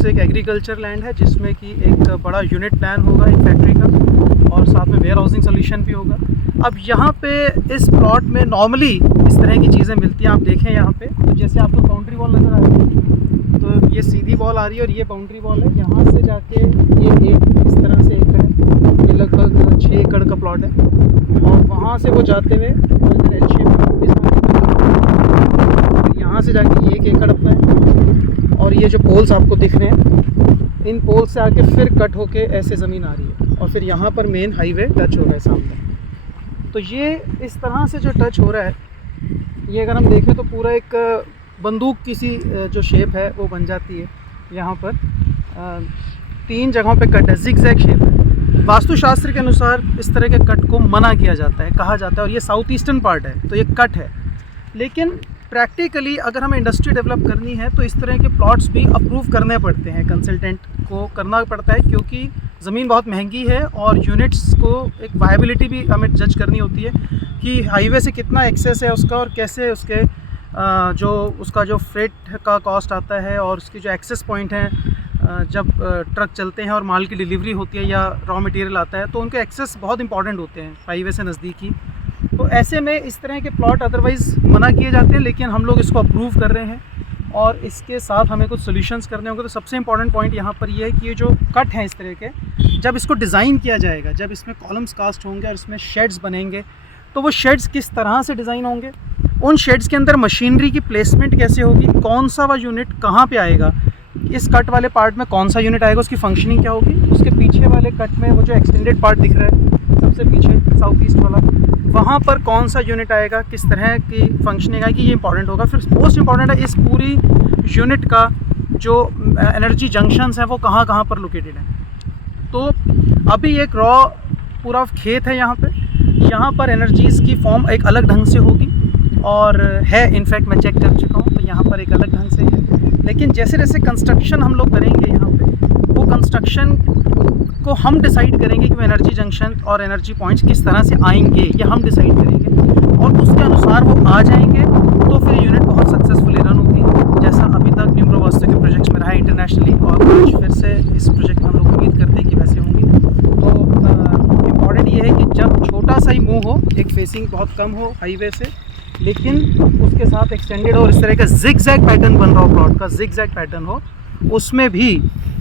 से एक agriculture land है जिसमें कि एक बड़ा यूनिट प्लान होगा एक फैक्ट्री का और साथ में वेयर हाउसिंग सोल्यूशन भी होगा। अब यहाँ पे इस प्लॉट में नॉर्मली इस तरह की चीज़ें मिलती हैं। आप देखें यहाँ पे तो जैसे आपको बाउंड्री वॉल नज़र आ रही है, तो ये सीधी वॉल आ रही है और ये बाउंड्री वॉल है। यहाँ से जाके ये एक इस तरह से एकड़ है, ये लगभग 6 एकड़ का प्लॉट है और वहाँ से वो जाते हुए एल शेप यहाँ से जाके 1 एकड़ अपना है और ये जो पोल्स आपको दिख रहे हैं इन पोल से आके फिर कट होके ऐसे ज़मीन आ रही है और फिर यहाँ पर मेन हाईवे टच हो रहा है सामने। तो ये इस तरह से जो टच हो रहा है, ये अगर हम देखें तो पूरा एक बंदूक की सी जो शेप है वो बन जाती है। यहाँ पर 3 जगहों पे कट है, जिगजैग शेप है। वास्तुशास्त्र के अनुसार इस तरह के कट को मना किया जाता है, कहा जाता है, और ये साउथ ईस्टर्न पार्ट है तो ये कट है। लेकिन प्रैक्टिकली अगर हमें इंडस्ट्री डेवलप करनी है तो इस तरह के प्लॉट्स भी अप्रूव करने पड़ते हैं, कंसल्टेंट को करना पड़ता है, क्योंकि ज़मीन बहुत महंगी है और यूनिट्स को एक वायबिलिटी भी हमें जज करनी होती है कि हाईवे से कितना एक्सेस है उसका और कैसे उसके जो उसका जो फ्रेट का कॉस्ट आता है और उसकी जो एक्सेस पॉइंट हैं जब ट्रक चलते हैं और माल की डिलीवरी होती है या रॉ मटेरियल आता है तो उनके एक्सेस बहुत इंपॉर्टेंट होते हैं हाईवे से नज़दीकी। तो ऐसे में इस तरह के प्लॉट अदरवाइज़ मना किए जाते हैं, लेकिन हम लोग इसको अप्रूव कर रहे हैं और इसके साथ हमें कुछ सॉल्यूशंस करने होंगे। तो सबसे इम्पॉर्टेंट पॉइंट यहाँ पर ये है कि ये जो कट हैं इस तरह के, जब इसको डिज़ाइन किया जाएगा, जब इसमें कॉलम्स कास्ट होंगे और इसमें शेड्स बनेंगे, तो वो शेड्स किस तरह से डिज़ाइन होंगे, उन शेड्स के अंदर मशीनरी की प्लेसमेंट कैसे होगी, कौन सा वह यूनिट कहाँ पे आएगा, इस कट वाले पार्ट में कौन सा यूनिट आएगा, उसकी फंक्शनिंग क्या होगी, उसके पीछे वाले कट में वो जो एक्सटेंडेड पार्ट दिख रहा है सबसे पीछे साउथ ईस्ट वाला, वहाँ पर कौन सा यूनिट आएगा, किस तरह की फंक्शनिंग आएगी, ये इंपॉर्टेंट होगा। फिर मोस्ट इंपॉर्टेंट है इस पूरी यूनिट का जो एनर्जी जंक्शंस हैं वो कहाँ कहाँ पर लोकेटेड हैं। तो अभी एक रॉ पूरा खेत है यहाँ पर एनर्जीज़ की फॉर्म एक अलग ढंग से होगी और है, इनफैक्ट मैं चेक कर चुका हूँ तो यहाँ पर एक अलग ढंग से है। लेकिन जैसे जैसे कंस्ट्रक्शन हम लोग करेंगे यहाँ पे, वो कंस्ट्रक्शन को हम डिसाइड करेंगे कि वो एनर्जी जंक्शन और एनर्जी पॉइंट्स किस तरह से आएंगे, ये हम डिसाइड करेंगे और उसके अनुसार वो आ जाएंगे तो फिर यूनिट बहुत सक्सेसफुली रन होगी, जैसा अभी तक न्यूमरो वास्तु के प्रोजेक्ट्स में रहा है इंटरनेशनली, और आज फिर से इस प्रोजेक्ट में हम लोग उम्मीद करते हैं कि वैसे होंगी। तो इम्पॉर्टेंट ये है कि जब छोटा सा ही मूव हो, एक फेसिंग बहुत कम हो हाईवे से, लेकिन उसके साथ एक्सटेंडेड और इस तरह का जिगजैग पैटर्न बन रहा हो, प्लॉट का जिगजैग पैटर्न हो, उसमें भी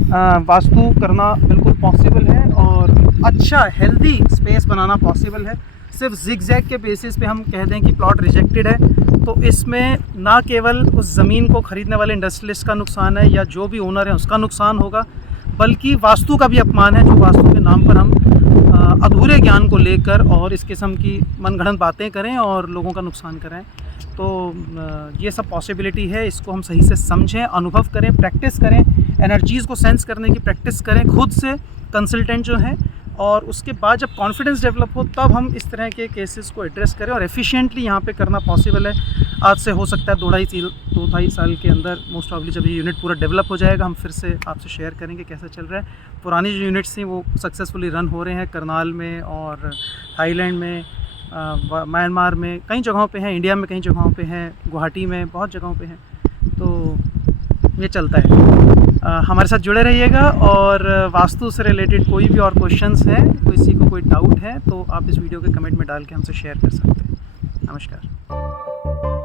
वास्तु करना बिल्कुल पॉसिबल है और अच्छा हेल्दी स्पेस बनाना पॉसिबल है। सिर्फ जिगजैग के बेसिस पे हम कह दें कि प्लॉट रिजेक्टेड है तो इसमें ना केवल उस ज़मीन को ख़रीदने वाले इंडस्ट्रियलिस्ट का नुकसान है या जो भी ओनर है उसका नुकसान होगा, बल्कि वास्तु का भी अपमान है, जो वास्तु के नाम पर हम अधूरे ज्ञान को लेकर और इस किस्म की मनगढ़ंत बातें करें और लोगों का नुकसान करें। तो ये सब पॉसिबिलिटी है, इसको हम सही से समझें, अनुभव करें, प्रैक्टिस करें, एनर्जीज़ को सेंस करने की प्रैक्टिस करें खुद से, कंसल्टेंट जो हैं, और उसके बाद जब कॉन्फिडेंस डेवलप हो तब हम इस तरह के केसेस को एड्रेस करें और एफिशिएंटली यहाँ पे करना पॉसिबल है। आज से हो सकता है 2-2.5 साल के अंदर मोस्ट प्रॉब्ली जब ये यूनिट पूरा डेवलप हो जाएगा हम फिर से आपसे शेयर करेंगे कैसा चल रहा है। पुरानी जो यूनिट्स थी वो सक्सेसफुली रन हो रहे हैं, करनाल में और थाईलैंड में, म्यांमार में कई जगहों पे हैं, इंडिया में कई जगहों पे हैं, गुवाहाटी में बहुत जगहों पे हैं। तो ये चलता है। हमारे साथ जुड़े रहिएगा और वास्तु से रिलेटेड कोई भी और क्वेश्चंस हैं, किसी को कोई डाउट है तो आप इस वीडियो के कमेंट में डाल के हमसे शेयर कर सकते हैं। नमस्कार।